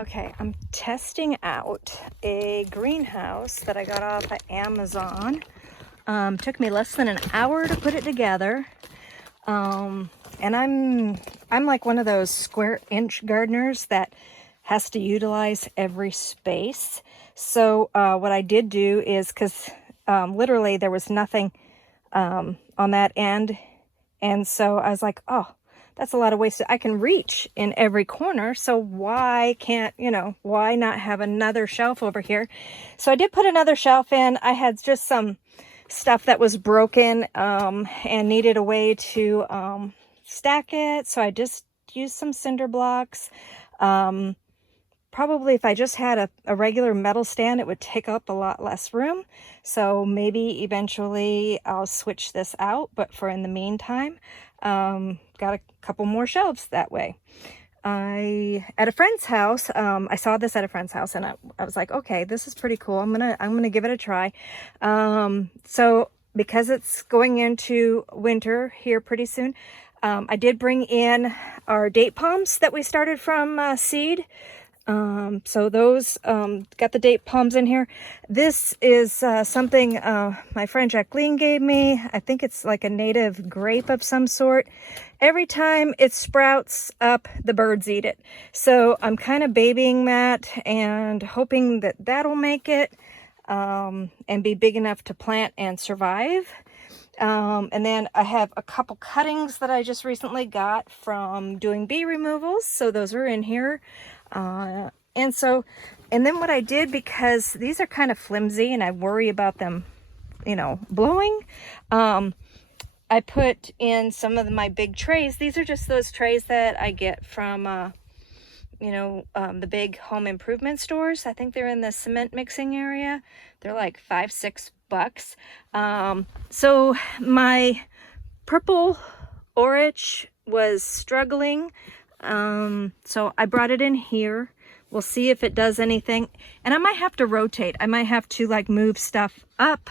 Okay, I'm testing out a greenhouse that I got off of Amazon. Took me less than an hour to put it together. And I'm like one of those square inch gardeners that has to utilize every space. So what I did do is, because literally there was nothing on that end, and so I was like, oh, that's a lot of waste. I can reach in every corner, so why can't, why not have another shelf over here? So I did put another shelf in. I had just some stuff that was broken and needed a way to stack it, so I just used some cinder blocks. Probably if I just had a regular metal stand, it would take up a lot less room. So maybe eventually I'll switch this out, but for in the meantime, got a couple more shelves that way. At a friend's house, I saw this at a friend's house, and I was like, okay, this is pretty cool. I'm gonna give it a try. So because it's going into winter here pretty soon, I did bring in our date palms that we started from seed. So those got the date palms in here. This is something my friend Jacqueline gave me. I think it's like a native grape of some sort. Every time it sprouts up, the birds eat it. So I'm kind of babying that and hoping that that'll make it and be big enough to plant and survive. And then I have a couple cuttings that I just recently got from doing bee removals. So those are in here. And then what I did, because these are kind of flimsy and I worry about them, blowing, I put in some of my big trays. These are just those trays that I get from, the big home improvement stores. I think they're in the cement mixing area. They're like $5-6. So my purple orich was struggling. So I brought it in here. We'll see if it does anything. And I might have to rotate. I might have to like move stuff up,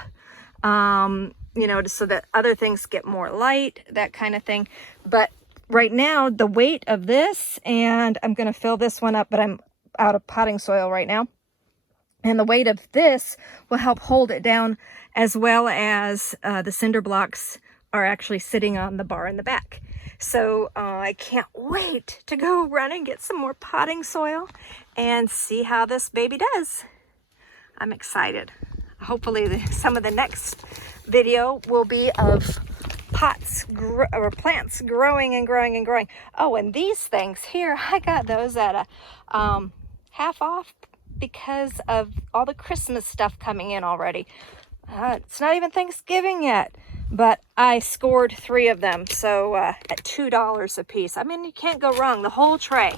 so that other things get more light, that kind of thing. But right now, the weight of this, and I'm going to fill this one up, but I'm out of potting soil right now. And the weight of this will help hold it down, as well as the cinder blocks are actually sitting on the bar in the back. So I can't wait to go run and get some more potting soil and see how this baby does. I'm excited. Hopefully some of the next video will be of plants growing and growing and growing. Oh, and these things here, I got those at a half off because of all the Christmas stuff coming in already. It's not even Thanksgiving yet, but I scored 3 of them, so at $2 a piece. I mean, you can't go wrong. The whole tray,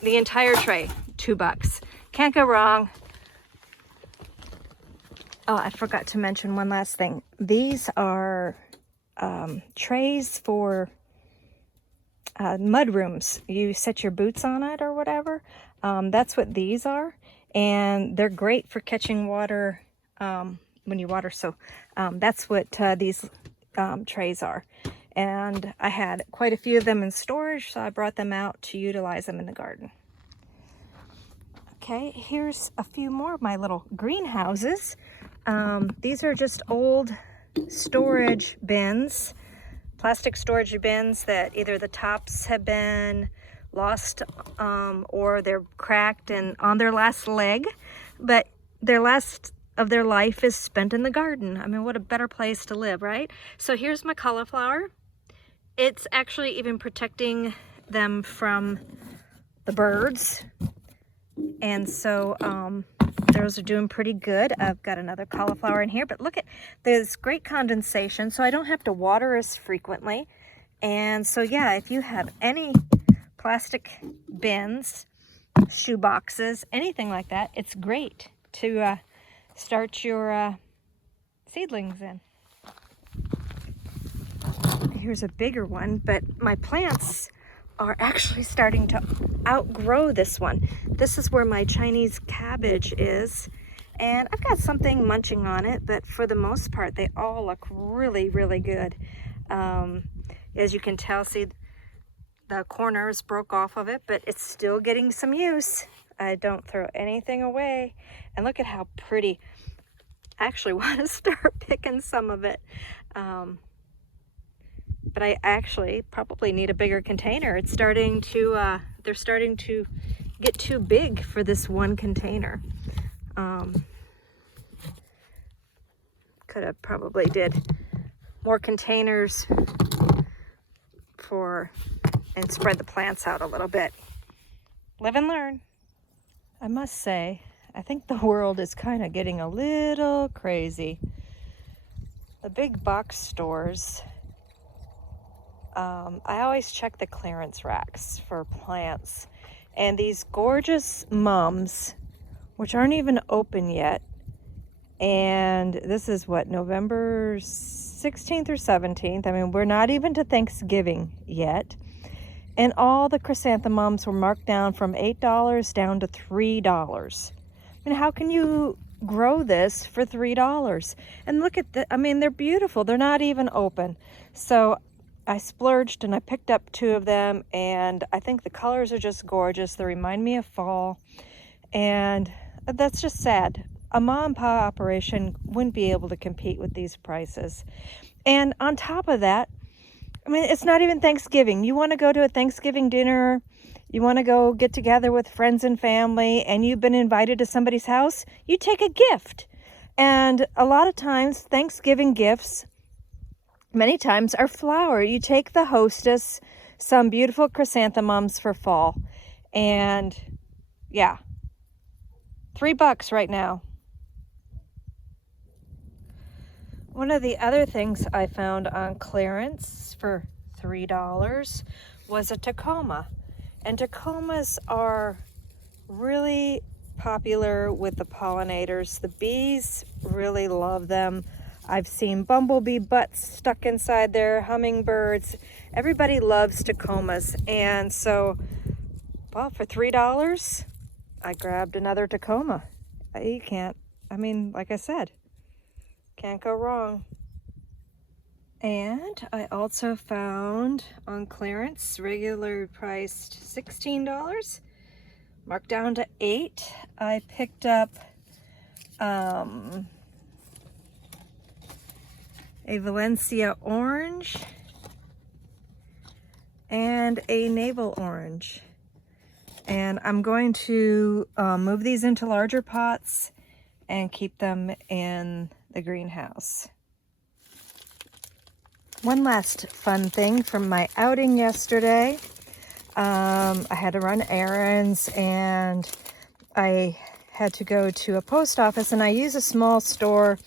the entire tray, $2. Can't go wrong. Oh, I forgot to mention one last thing. These are trays for mud rooms. You set your boots on it or whatever. That's what these are, and they're great for catching water when you water. So that's what these trays are. And I had quite a few of them in storage, so I brought them out to utilize them in the garden. Okay, here's a few more of my little greenhouses. These are just old storage bins, plastic storage bins that either the tops have been lost or they're cracked and on their last leg, but their last of their life is spent in the garden. I mean, what a better place to live, right? So here's my cauliflower. It's actually even protecting them from the birds. And so those are doing pretty good. I've got another cauliflower in here, but look at, there's great condensation, so I don't have to water as frequently. And so yeah, if you have any plastic bins, shoe boxes, anything like that, it's great to start your seedlings in. Here's a bigger one, but my plants are actually starting to outgrow this one. This is where my Chinese cabbage is, and I've got something munching on it, but for the most part, they all look really, really good. As you can tell, see, the corners broke off of it, but it's still getting some use. I don't throw anything away. And look at how pretty. I actually want to start picking some of it. But I actually probably need a bigger container. It's starting to, they're starting to get too big for this one container. Could have probably did more containers and spread the plants out a little bit. Live and learn. I must say, I think the world is kind of getting a little crazy. The big box stores, I always check the clearance racks for plants. And these gorgeous mums, which aren't even open yet, and this is what, November 16th or 17th. I mean, we're not even to Thanksgiving yet. And all the chrysanthemums were marked down from $8 down to $3. I mean, how can you grow this for $3? And look at I mean, they're beautiful. They're not even open. So I splurged and I picked up 2 of them, and I think the colors are just gorgeous. They remind me of fall, and that's just sad. A mom and pop operation wouldn't be able to compete with these prices. And on top of that, I mean, it's not even Thanksgiving. You want to go to a Thanksgiving dinner, you want to go get together with friends and family, and you've been invited to somebody's house, you take a gift. And a lot of times, Thanksgiving gifts, many times, are flower. You take the hostess some beautiful chrysanthemums for fall. And yeah, $3 right now. One of the other things I found on clearance for $3 was a tacoma. And tacomas are really popular with the pollinators. The bees really love them. I've seen bumblebee butts stuck inside there, hummingbirds. Everybody loves tacomas. And so, well, for $3, I grabbed another tacoma. You can't, I mean, like I said, can't go wrong. And I also found on clearance, regular priced $16, marked down to $8. I picked up a Valencia orange and a navel orange. And I'm going to move these into larger pots and keep them in the greenhouse. One last fun thing from my outing yesterday. I had to run errands, and I had to go to a post office, and I use a small store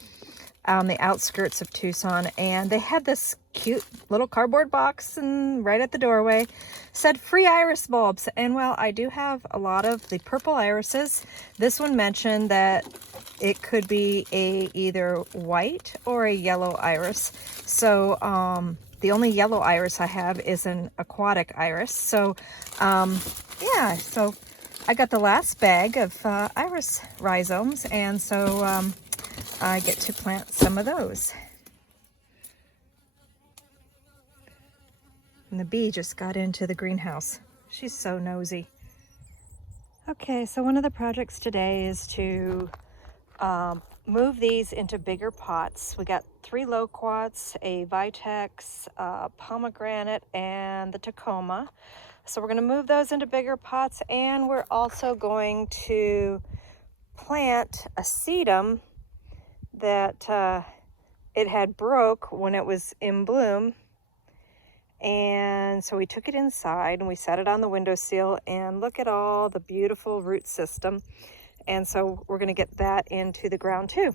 on the outskirts of Tucson, and they had this cute little cardboard box, and right at the doorway said free iris bulbs. And well, I do have a lot of the purple irises. This one mentioned that it could be either white or a yellow iris. So the only yellow iris I have is an aquatic iris. So yeah, so I got the last bag of iris rhizomes, and so I get to plant some of those. And the bee just got into the greenhouse. She's so nosy. Okay, so one of the projects today is to move these into bigger pots. We got 3 loquats, a vitex, pomegranate, and the tacoma. So we're going to move those into bigger pots, and we're also going to plant a sedum that it had broke when it was in bloom. And so we took it inside and we set it on the windowsill, and look at all the beautiful root system. And so we're going to get that into the ground too.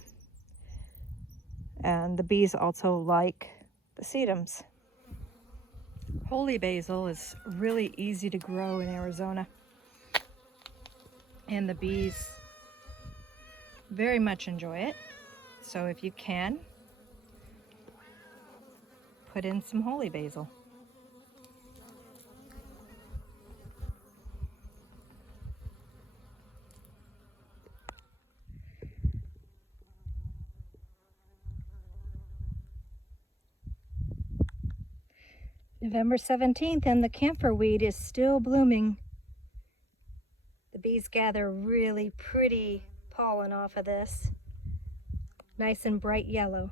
And the bees also like the sedums. Holy basil is really easy to grow in Arizona, and the bees very much enjoy it. So if you can, put in some holy basil. November 17th, and the camphor weed is still blooming. The bees gather really pretty pollen off of this. Nice and bright yellow.